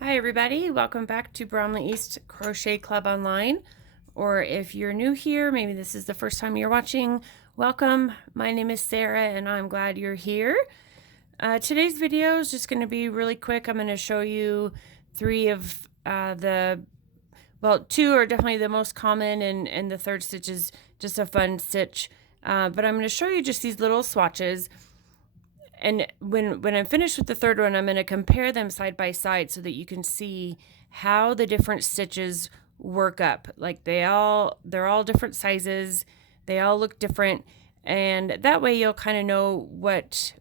Hi everybody, welcome back to Bromley East Crochet Club Online. Or if you're new here, maybe this is the first time you're watching, welcome. My name is Sarah and I'm glad you're here. Today's video is just going to be really quick. I'm going to show you three of two are definitely the most common, and the third stitch is just a fun stitch. But I'm going to show you just these little swatches. And when I'm finished with the third one, I'm going to compare them side by side so that you can see how the different stitches work up. Like they're all different sizes. They all look different. And that way you'll kind of know what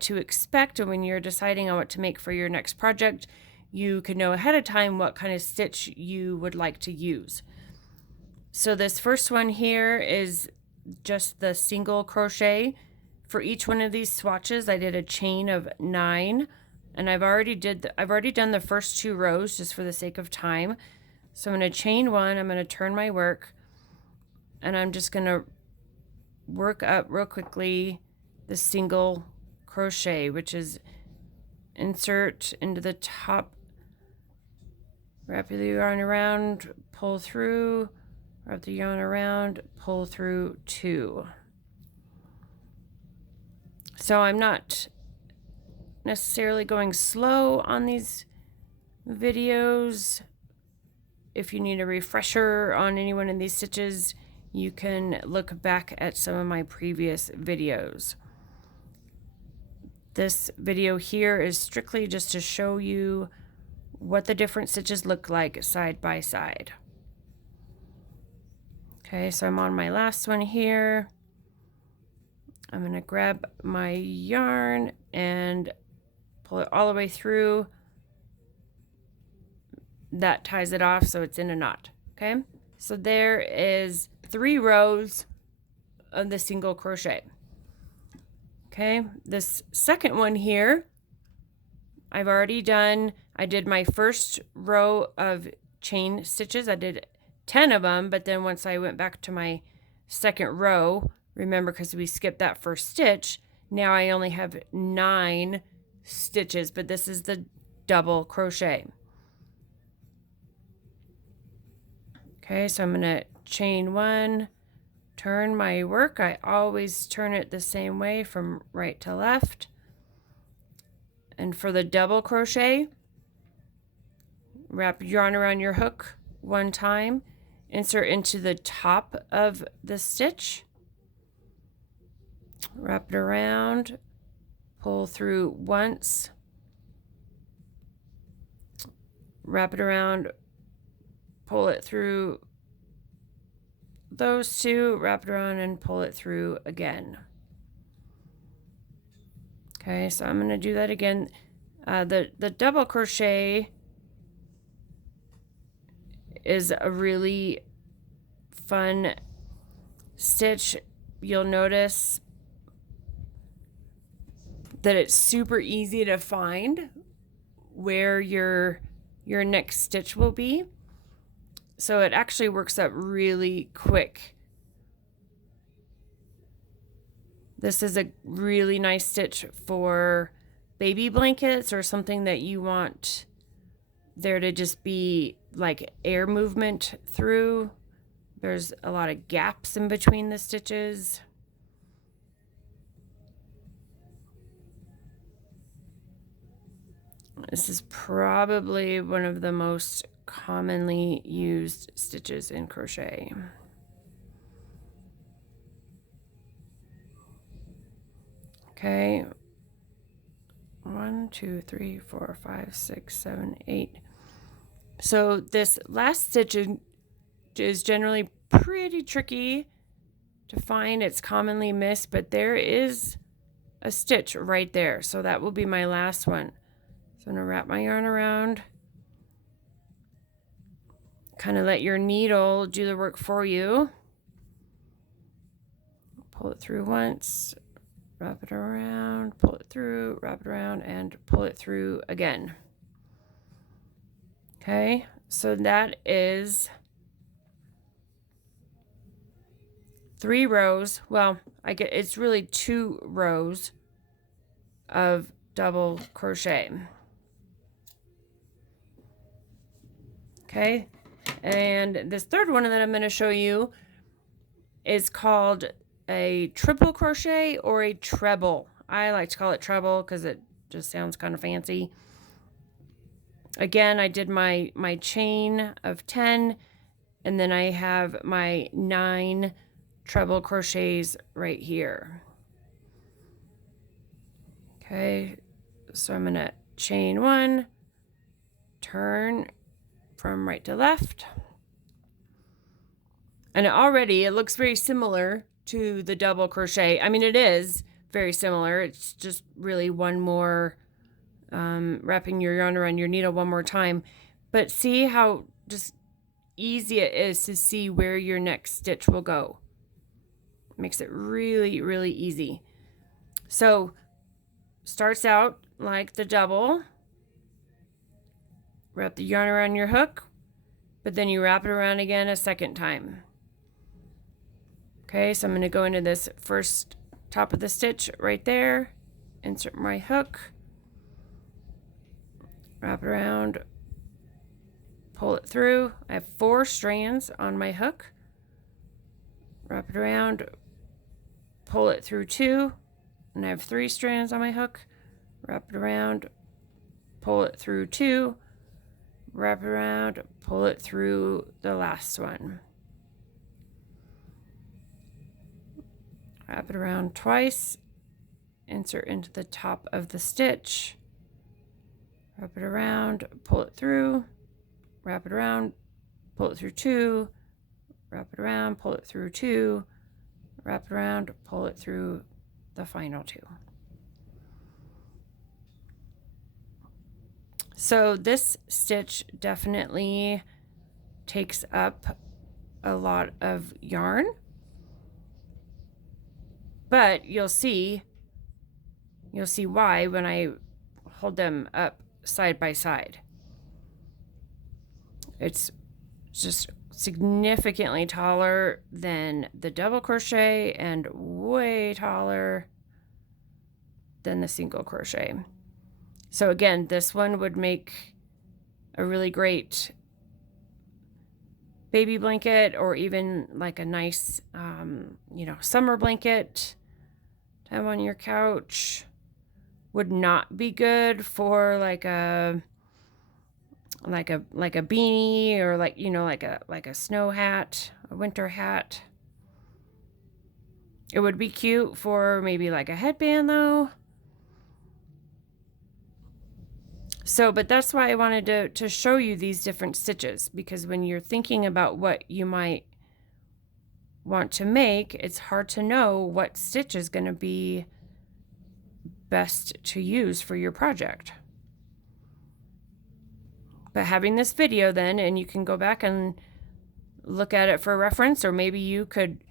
to expect. And when you're deciding on what to make for your next project, you can know ahead of time what kind of stitch you would like to use. So this first one here is just the single crochet. For each one of these swatches, I did a chain of 9, and I've already done the first 2 rows just for the sake of time. So I'm going to chain 1, I'm going to turn my work, and I'm just going to work up real quickly the single crochet, which is insert into the top, wrap the yarn around, pull through, wrap the yarn around, pull through 2. So I'm not necessarily going slow on these videos. If you need a refresher on any one of these stitches, you can look back at some of my previous videos. This video here is strictly just to show you what the different stitches look like side by side. Okay, so I'm on my last one here. I'm going to grab my yarn and pull it all the way through. That ties it off so it's in a knot. Okay, so there is 3 rows of the single crochet. Okay, this second one here, I've already done. I did my first row of chain stitches. I did 10 of them, but then once I went back to my second row, remember, because we skipped that first stitch, now I only have 9 stitches, but this is the double crochet. Okay, so I'm going to chain 1, turn my work. I always turn it the same way from right to left. And for the double crochet, wrap yarn around your hook 1 time, insert into the top of the stitch, wrap it around, pull through once, wrap it around, pull it through those 2, wrap it around and pull it through again. Okay, so I'm going to do that again. The double crochet is a really fun stitch. You'll notice that it's super easy to find where your next stitch will be. So it actually works up really quick. This is a really nice stitch for baby blankets or something that you want there to just be like air movement through. There's a lot of gaps in between the stitches. This is probably one of the most commonly used stitches in crochet. Okay, 1, 2, 3, 4, 5, 6, 7, 8. So this last stitch is generally pretty tricky to find. It's commonly missed, but there is a stitch right there. So that will be my last one. So I'm going to wrap my yarn around, kind of let your needle do the work for you. Pull it through once, wrap it around, pull it through, wrap it around, and pull it through again. Okay, so that is 3 rows. Well, it's really 2 rows of double crochet. Okay, and this third one that I'm going to show you is called a triple crochet or a treble. I like to call it treble because it just sounds kind of fancy. Again, I did my chain of 10, and then I have my 9 treble crochets right here. Okay, so I'm going to chain 1, turn from right to left. And already it looks very similar to the double crochet. I mean, it is very similar. It's just really one more, wrapping your yarn around your needle one more time. But see how just easy it is to see where your next stitch will go. Makes it really, really easy. So starts out like the double. Wrap the yarn around your hook, but then you wrap it around again a second time. Okay, so I'm going to go into this first top of the stitch right there, insert my hook, wrap it around, pull it through. I have 4 strands on my hook, wrap it around, pull it through 2, and I have 3 strands on my hook, wrap it around, pull it through 2, wrap it around, pull it through the last one. Wrap it around twice, insert into the top of the stitch, wrap it around, pull it through, wrap it around, pull it through 2, wrap it around, pull it through 2, wrap it around, pull it through the final 2. So this stitch definitely takes up a lot of yarn, but you'll see why when I hold them up side by side. It's just significantly taller than the double crochet and way taller than the single crochet. So again, this one would make a really great baby blanket, or even like a nice, summer blanket to have on your couch. Would not be good for like a beanie, or like a snow hat, a winter hat. It would be cute for maybe like a headband though. So, but that's why I wanted to show you these different stitches, because when you're thinking about what you might want to make, it's hard to know what stitch is going to be best to use for your project. But having this video then, and you can go back and look at it for reference, or maybe you could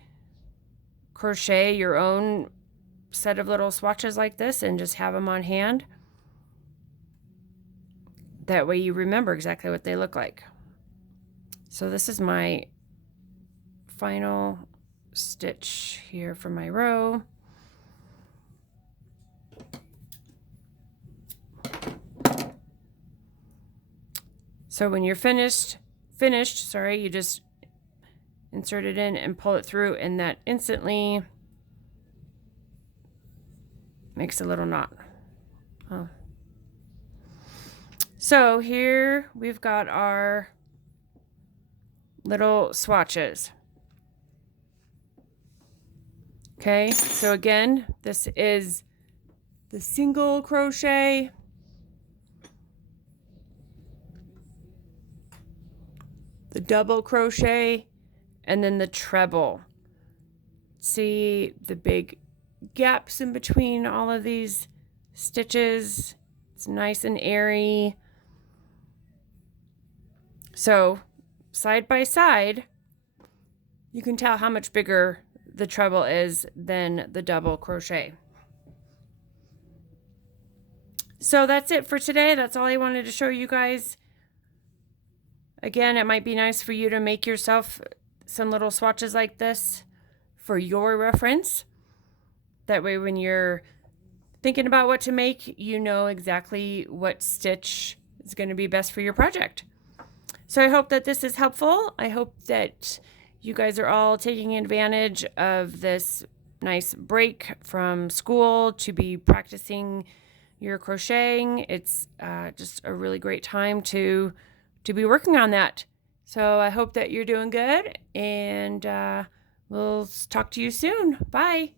crochet your own set of little swatches like this and just have them on hand. That way you remember exactly what they look like. So this is my final stitch here for my row. So when you're finished, you just insert it in and pull it through, and that instantly makes a little knot. Oh. So here we've got our little swatches. Okay, so again, this is the single crochet, the double crochet, and then the treble. See the big gaps in between all of these stitches? It's nice and airy. So side by side, you can tell how much bigger the treble is than the double crochet. So that's it for today. That's all I wanted to show you guys. Again, it might be nice for you to make yourself some little swatches like this for your reference. That way when you're thinking about what to make, you know exactly what stitch is going to be best for your project. So I hope that this is helpful. I hope that you guys are all taking advantage of this nice break from school to be practicing your crocheting. It's just a really great time to be working on that. So I hope that you're doing good, and we'll talk to you soon. Bye.